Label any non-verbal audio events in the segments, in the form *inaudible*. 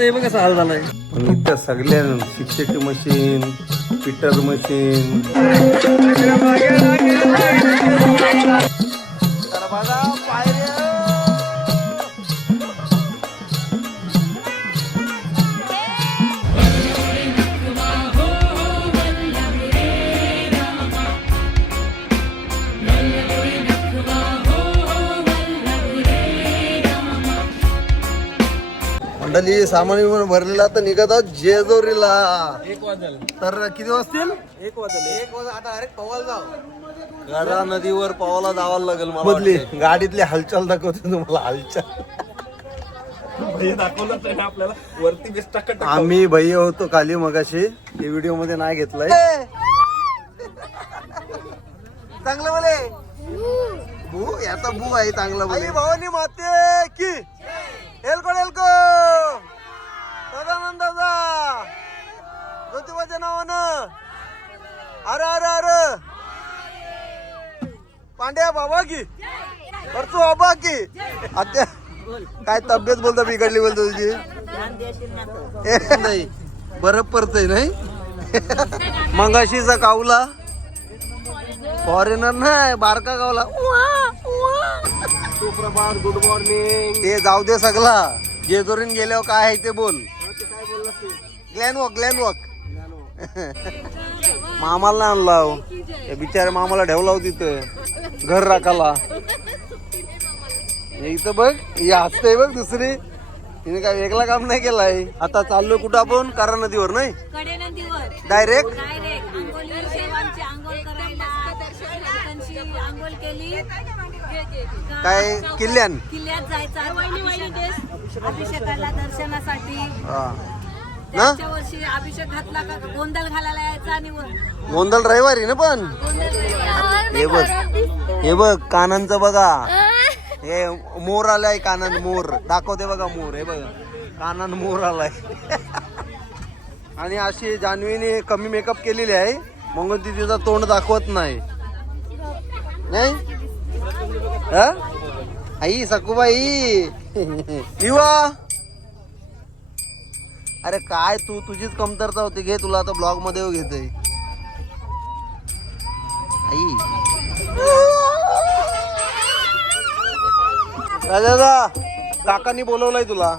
लगीन तर हे बघ कसं हाल झालाय. पण इथं सगळ्या शिक्षक मशीन पिटर मशीन. सामान विमान भरलेला तर निघत आहोत जेजोरीला. एक वाजल. तर किती वाजतील? एक वाजल. एक वाजल. आता डायरेक्ट पवाल जाऊ गडा नदीवर पावाला जावं लागेल मला बदली गाडीतली हालचाल दाखवते तुम्हाला हालचाल. हे दाखवलं तर आपल्याला. वरती आम्ही भैया होतो खाली मगाशी. ते व्हिडिओमध्ये नाही घेतलाय. चांगलं बोले. भू याचा भू आहे चांगला बोले. भावानी माते की. एलको एलको ज्योतिबाच्या नावानं. अरे अरे अरे. पांड्या बाबा की. करतो बाबा की. आत्या काय तब्येत बोलतो बिघडली बोलतो तुझी? नाही बरं पडतंय नाही? मंगाशीचा कावला फॉरेनर नाही बारका गावला सुप्रभात गुड मॉर्निंग ते जाऊ दे सगळा. जेजोरीन गेल्यावर काय आहे ते बोल. Glenn walk Glenn walk. *laughs* मामाला आणला हो. बिचाऱ्या मामाला ठेवला होती तिथं. घर राखाला हे इथं बघ ही हसते बघ दुसरी. तिने काय वेगळा काम नाही केलाय. आता चाललोय कुठं आपण? कारा नदीवर नाही? डायरेक्ट काय? किल्ल्यान? किल्ल्यात जायचं अभिषेक- अभिषेकाला दर्शनासाठी. हा. ना? त्या वर्षी अभिषेक घातला का? गोंधळ घालायला यायचा आणि वर- गोंधळ रविवारी ना पण? गोंधळ हे बघ. हे बघ कानांचं बघा. हे. मोर आलाय कानान मोर. दाखवते बघा मोर हे बघ. कानान मोर आलाय. आणि अशी जान्हवीने कमी मेकअप केलेली आहे. म्हणून ती तिचं तोंड दाखवत नाही. नाही? हा? आई सकुबाई विवा! अरे काय तू तुझीच कमतरता होती. घे तुला आता ब्लॉगमध्ये घेते आई. दादा काकानी बोलवलंय तुला.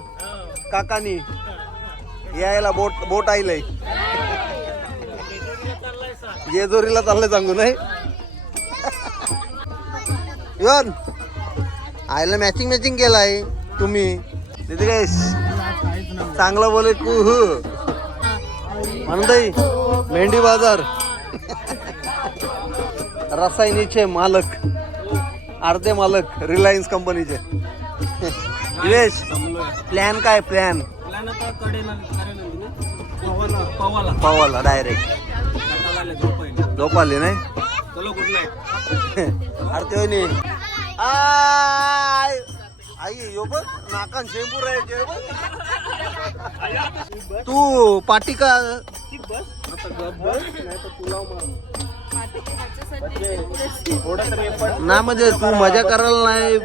काकानी. यायला बोट बोट आईलय. जेजोरीला चाललंय सांगू नाही. *laughs* योन आईला मॅचिंग मॅचिंग केलाय. तुम्ही. तिथे काय चांगलं बोले कुह म्हणताय मेंढी बाजार. रसायनीचे मालक अर्धे मालक रिलायन्स कंपनीचे. दिवेश प्लॅन काय प्लॅन पवाला डायरेक्ट झोप आली नाही? चलो गुड नाईट अरे ते आई यो बघ नाकान शेंपूर आहे ते बघ. तू पाटी का ना म्हणजे तू मजा करायला नाही.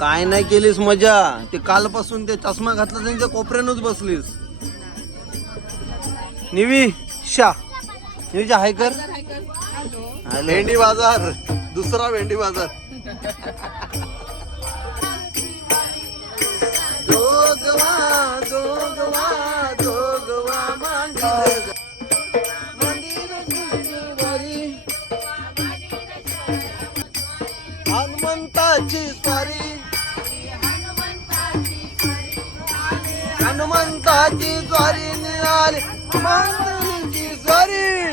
काय नाही केलीस मजा. ते कालपासून ते चष्मा घातला त्यांच्या कोपऱ्यानच बसलीस. निवी शा निवीच्या हाय कर. भेंडी बाजार. दुसरा भेंडी बाजार. जोगवा जोगवा जोगवा मांडीर हनुमंताची स्वारी. हनुमंताची स्वारी निघाली. हनुमंताची स्वारी.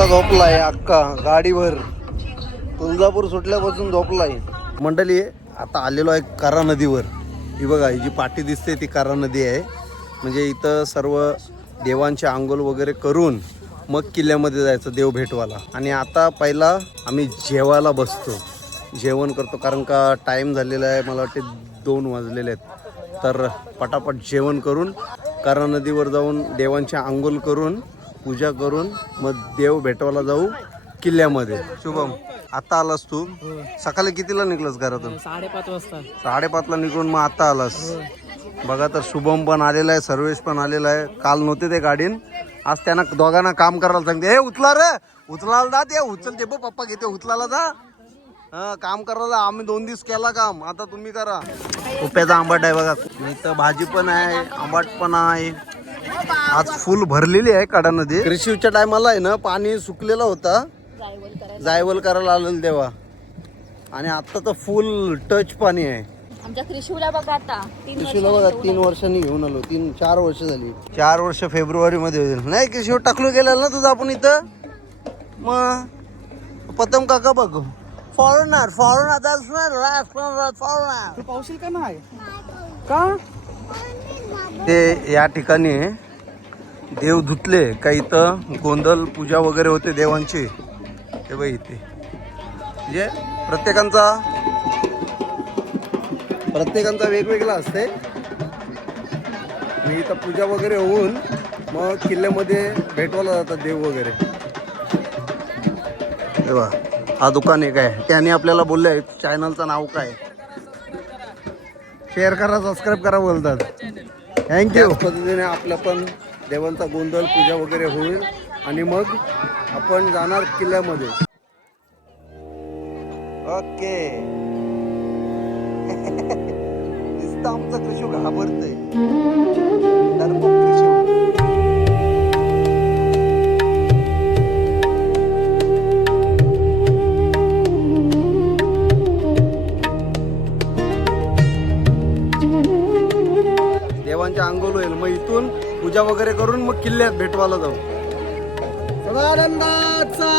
नुसता झोपलाय अक्का गाडीवर तुळजापूर सुटल्यापासून झोपलाय. मंडळी आता आलेलो आहे करा नदीवर. ही बघा ही जी पाठी दिसते ती करा नदी आहे. म्हणजे इथं सर्व देवांचे आंघोळ वगैरे करून मग किल्ल्यामध्ये जायचं देव भेटवाला आणि आता पहिला आम्ही जेवायला बसतो. जेवण करतो कारण का टाईम झालेला आहे मला वाटते दोन वाजलेले आहेत. तर पटापट जेवण करून करा नदीवर जाऊन देवांचे आंघोळ करून पूजा करून मग देव भेटवायला जाऊ किल्ल्यामध्ये. शुभम आता आलास तू? सकाळी कितीला निघलास घरातून? साडेपाच वाजता. साडेपाचला निघून मग आता आलास. बघा तर शुभम पण आलेला आहे सर्वेश पण आलेला आहे. काल नव्हते ते गाडीन. आज त्यांना दोघांना काम करायला सांगते. हे उचला रे. उचलायला जा ते. उचलते बघ पप्पा घेते. उचलायला जा. हा काम करायला आम्ही दोन दिवस केला काम. आता तुम्ही करा. उप्याचा आंबाट आहे बघा. इथं भाजी पण आहे आंबाट पण आहे. आज फुल भरलेली आहे कडा नदी कृषीच्या टायमाला आहे ना पाणी सुकलेलं होता. जायवल करायला आलेलं तेव्हा. आणि आता तर फुल टच पाणी आहे. आमच्या बघा आता तीन कृषीला बघा तीन वर्षांनी घेऊन आलो तीन चार वर्ष झाली. चार वर्ष फेब्रुवारी मध्ये होईल. नाही कृषी टाकलो गेलेला ना तुझं आपण इथं? मग पतंग काका बघ. फॉरेनर फॉरेनर फॉरेनर तू पावशील का नाही? का? ते या ठिकाणी देव धुतले का इथं गोंधळ पूजा वगैरे होते देवांची ते बघ इथे. म्हणजे प्रत्येकांचा प्रत्येकांचा वेगवेगळा असते. मी इथं पूजा वगैरे होऊन मग किल्ल्यामध्ये भेटवायला जातात देव वगैरे. तेव्हा हा दुकान एक आहे. त्याने आपल्याला बोलले चॅनलचं नाव काय? शेअर करा सबस्क्राईब करा बोलतात. थँक्यू पद्धतीने आपलं पण देवांचा गोंधळ पूजा वगैरे होईल आणि मग आपण जाणार किल्ल्यामध्ये. ओके. दिसतं आमचं कृषी घाबरतय. देवांच्या अंघोळ होईल मग इथून पूजा वगैरे करून मग किल्ल्यात भेटवायला जाऊ. सदानंदाचा.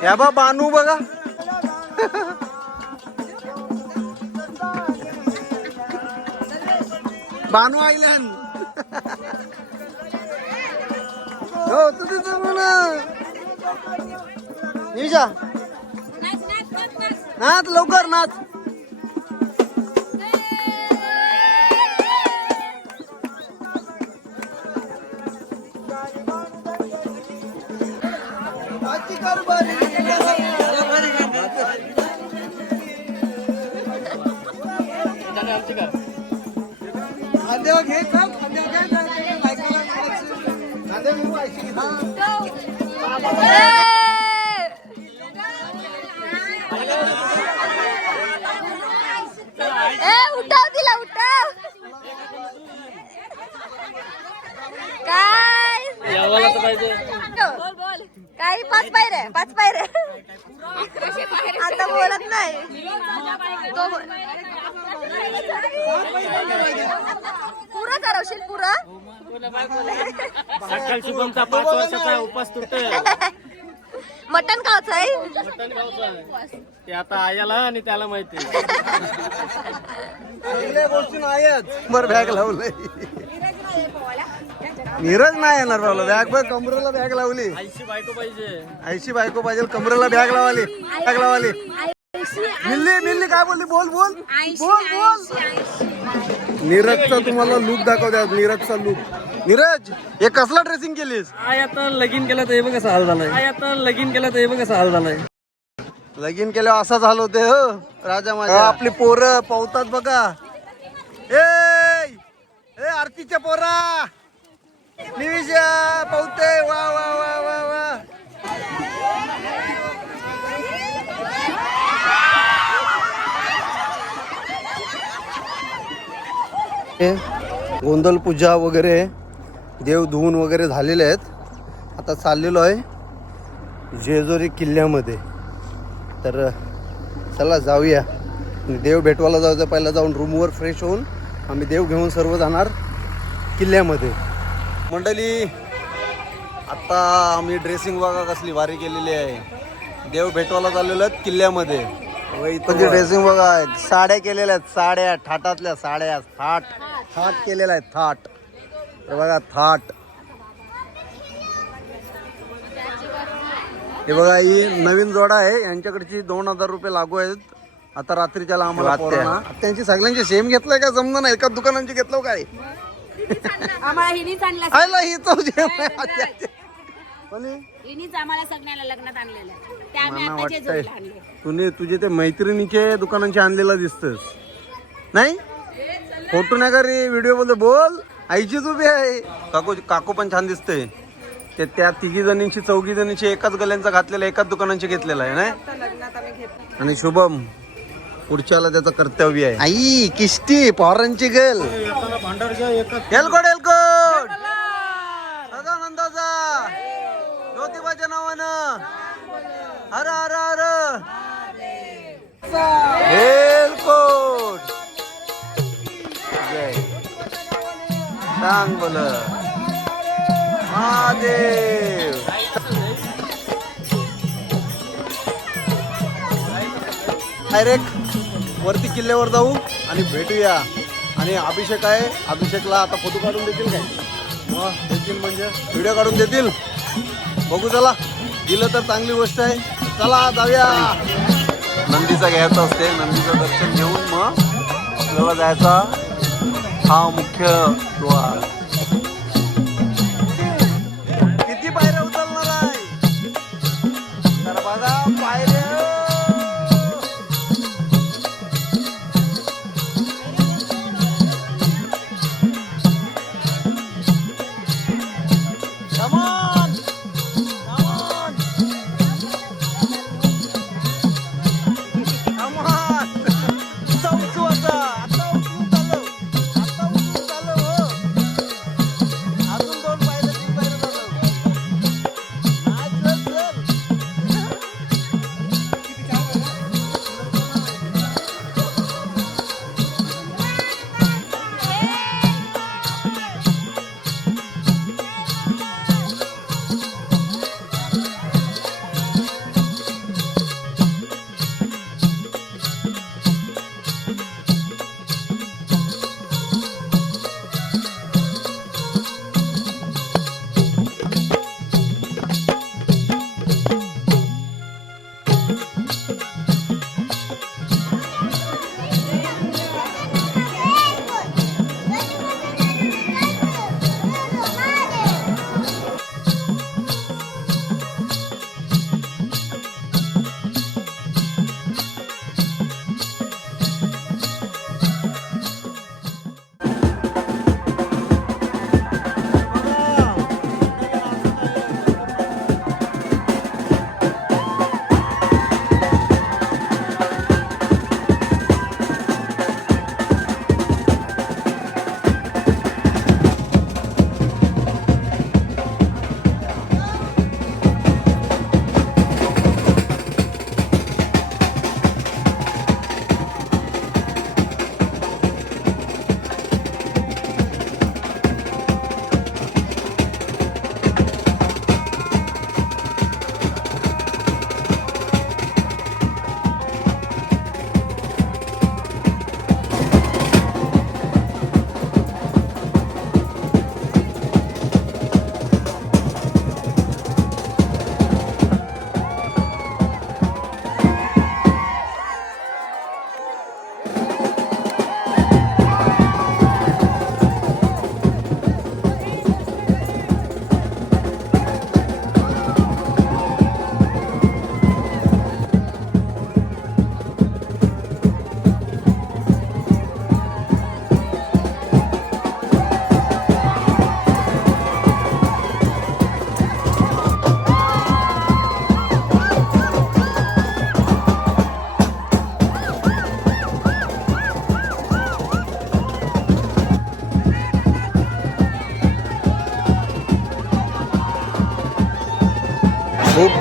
ह्या बा बानू बघा. बानू आयलंड हो तुम्ही तर म्हणा. निशा. नाच नाच नाच. नाच नाच लवकर नाच ए उठाव तिला उठाव. काय? काही पाच पायरे पाच पायरे आता बोलत नाही. तो पुरा करवशील पुरा? सकाळ शुभमचा पाच वर्षाचा उपास तुटेल मटन खायचं आहे? मटण खायचं आहे. ते आता आयाला आणि त्याला माहिती बर बॅग लावलंय. नीरज नाही येणार बाबा बॅग बघ कमरेला बॅग लावली. आईची बायको पाहिजे. ऐशी बायको पाहिजे कमरेला बॅग लावाली बॅग लावाली. मिल्ली मिल्ली काय बोलली? बोल बोल. बोल बोल. नीरजचा तुम्हाला लुक दाखवत्या नीरजचा लुक नीरज हे कसला ड्रेसिंग केलीस? आय आता लगीन केलं तर हे बघ कसं हाल झालाय. आय आता लगीन केलं तर हे बघ कसं हाल झालाय. लगीन केल्यावर असा झालं होते हो. राजा माझा आपली पोरं पावतात बघा. ए ए आरतीच्या पोरा. निविशा पावते वा वा वा वा वा. गोंधळ पूजा वगैरे देव धुवून वगैरे झालेले आहेत. आता चाललेलो आहे जेजोरी किल्ल्यामध्ये. तर चला जाऊया. देव भेटवायला जायचं पहिला जाऊन रूमवर फ्रेश होऊन आम्ही देव घेऊन सर्व जाणार किल्ल्यामध्ये. मंडळी आता आम्ही ड्रेसिंग बघा कसली भारी केलेली आहे. देव भेटवायला चाललेलो आहेत किल्ल्यामध्ये. म्हणजे ड्रेसिंग बघा साड्या केलेल्या आहेत. साड्या थाटातल्या साड्या थाट. थाट केलेला आहे थाट. हे बघा थाट. हे बघा ही नवीन जोडा आहे. यांच्याकडची दोन हजार रुपये लागू आहेत. आता रात्रीच्या आम्हाला. त्यांची सगळ्यांची सेम घेतलंय का? समजा ना एका दुकानांची घेतलं हो काय? आम्हाला हिनीच आणला आयला ही तो सेम आहे. कोणी? हिनीच आम्हाला सगळ्याला लग्नात आणलेलं ते आम्ही मला आता वाटतंय. जेजुरीला आणले. तुने तुझे ते मैत्रिणीचे दुकानांचे आणलेला दिसतस. नाही? फोटो नाही का रे व्हिडिओ बोलतो बोल. आईचीच उभी आहे. काकू काकू पण छान दिसते ते त्या तिघी जणींची चौघी जणींची एकाच गल्यांचा घातलेला एकाच दुकानांची घेतलेला आहे नाही? आणि शुभम पुढच्याला त्याचं कर्तव्य आहे. आई किष्टी पॉरांची गल. एलकोड एलकोड सदानंदाचा ज्योतिबाच्या नावानं. हर हर हर. सांग बोल महादेव डायरेक्ट वरती किल्ल्यावर जाऊ आणि भेटूया. आणि अभिषेक आहे अभिषेकला आता फोटो काढून देतील काय? मग देतील म्हणजे व्हिडिओ काढून देतील. बघू चला. दिलं तर चांगली गोष्ट आहे. चला जाऊया. नंदीचा घ्यायचा असते. नंदीचं दर्शन घेऊन मग आपल्याला जायचा. हा मुख्य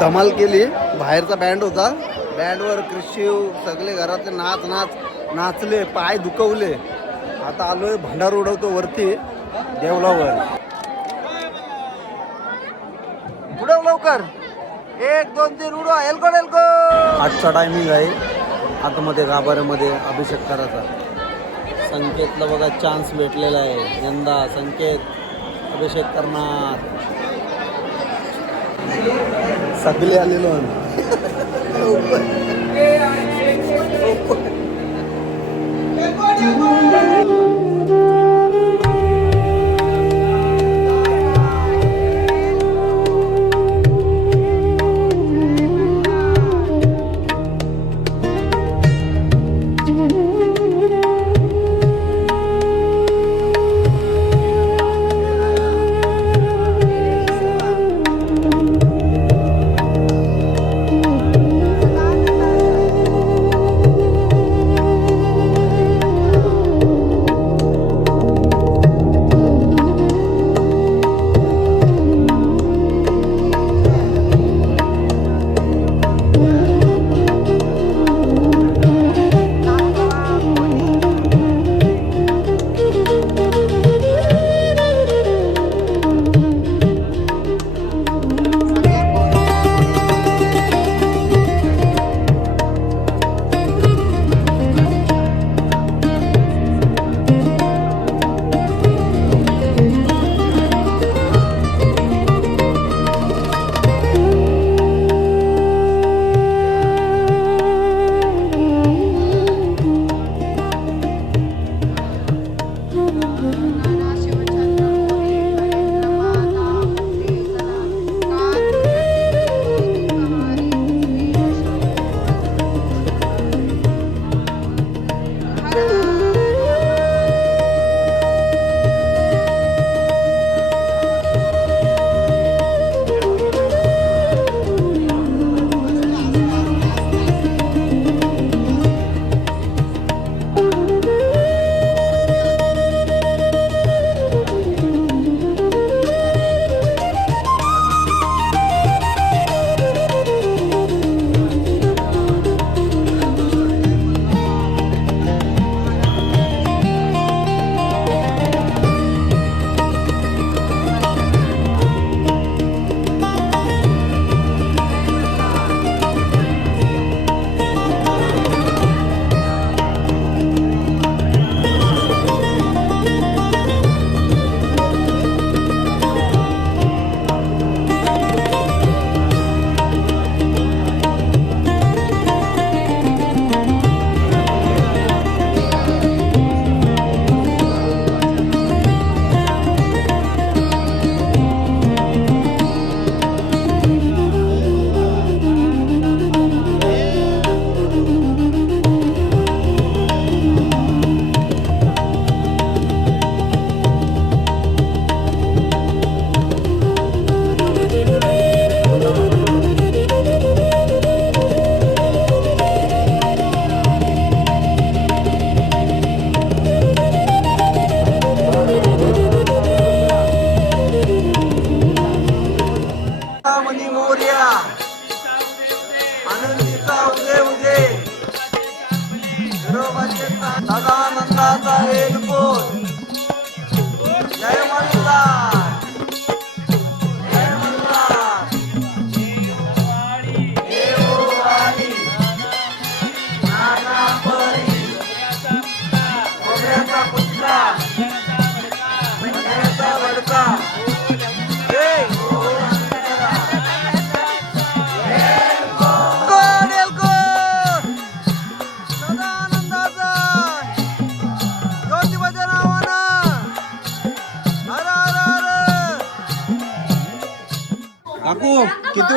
धमाल केली. बाहेरचा बँड होता. बँडवर कृषी सगळे घरातले नाच नाच नाचले पाय दुखवले. आता आलोय भंडार उडवतो वरती देवलावर. उडव लवकर. एक दोन तीन उडवा. एलकोड एलको आजचा टायमिंग आहे. आतमध्ये गाभाऱ्यामध्ये अभिषेक करायचा. संकेतला बघा चान्स भेटलेला आहे. यंदा संकेत अभिषेक करणार. सगळे आलेलो मनी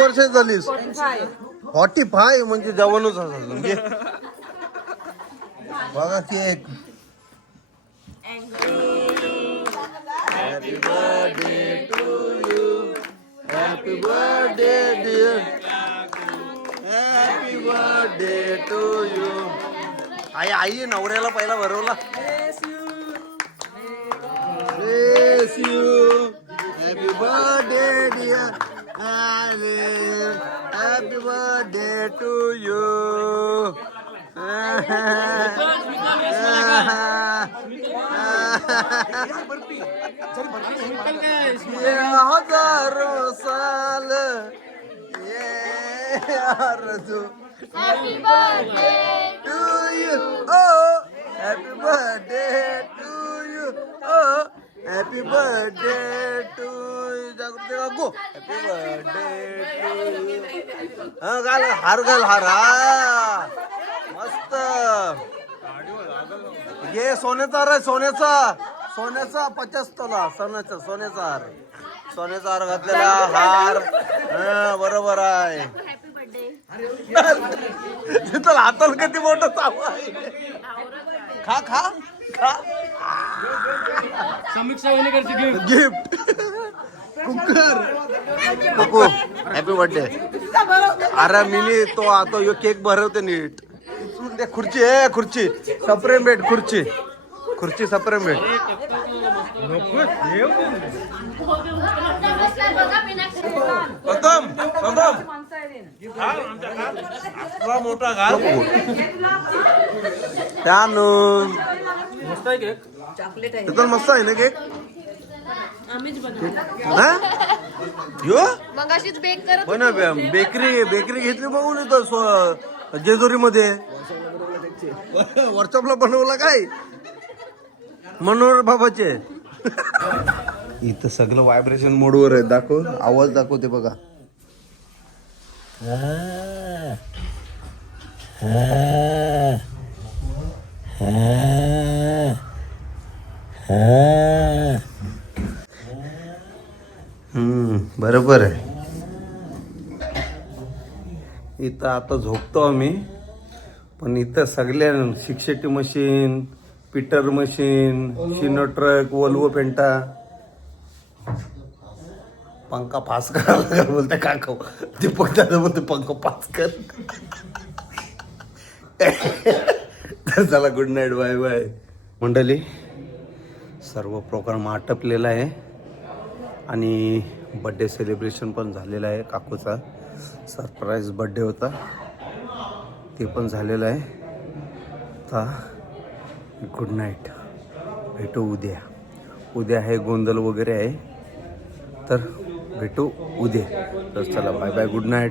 वर्ष झालीस फॉर्टी फाय म्हणजे जवानच असेल. म्हणजे बघा cake happy birthday to you happy birthday dear happy birthday to you आई आई नवऱ्याला पहिला भरवला. Bless you. Happy birthday, dear. Happy birthday to you ये हजारो साल ये आरज़ू to you. Oh, happy birthday to you. Happy birthday to you. जागृती काकू happy birthday to हा घाल हार घाल हार. हा मस्त. ये सोन्याचा हार आहे सोन्याचा. सोन्याचा पचास तोला सोन्याचा सोन्याचा हार सोन्याचा हार घातलेला हार. हा बरोबर आहे. तिथं *laughs* हाताला किती मोठं चावू आहे. खा खा खा. समीक्षा वहिनीकडची गिफ्ट गिफ्ट कुकर. कुकू हॅपी बर्थडे अरे मिनी तो आता यो केक भरवते नीट. दे खुर्ची ए खुर्ची. सप्रेम भेट खुर्ची. खुर्ची सप्रेम प्रथम प्रथम. तुला मोठा घाल त्यानं मस्त आहे केक ते तर मस्त आहे ना केक यो मग अशीच बेक करत पण बेकरी बेकरी घेतली बघून इथं जेजुरी मध्ये वर्कशॉपला बनवला काय मनोहर बाबाचे इथं सगळं व्हायब्रेशन मोडवर आहे दाखव आवाज दाखवते बघा बरोबर आहे. इथं आता झोपतो आम्ही पण इथं सगळ्या शिक्षेटी मशीन पिटर मशीन शिनो ट्रक वल्वो पेंटा पंखा पास करायला लागेल बोलते काका दीपक दादा बोलते पंखा पास कर. तर चला गुड नाईट बाय बाय मंडळी सर्व प्रोग्राम आटपलेला आहे. आणि बड्डे सेलिब्रेशन पण झालेलं आहे काकूचा. सरप्राईज बड्डे होता. ते पण झालेलं आहे. आता गुड नाईट भेटू उद्या. उद्या आहे गोंधळ वगैरे आहे. तर भेटू उद्या. तर चला बाय बाय गुड नाईट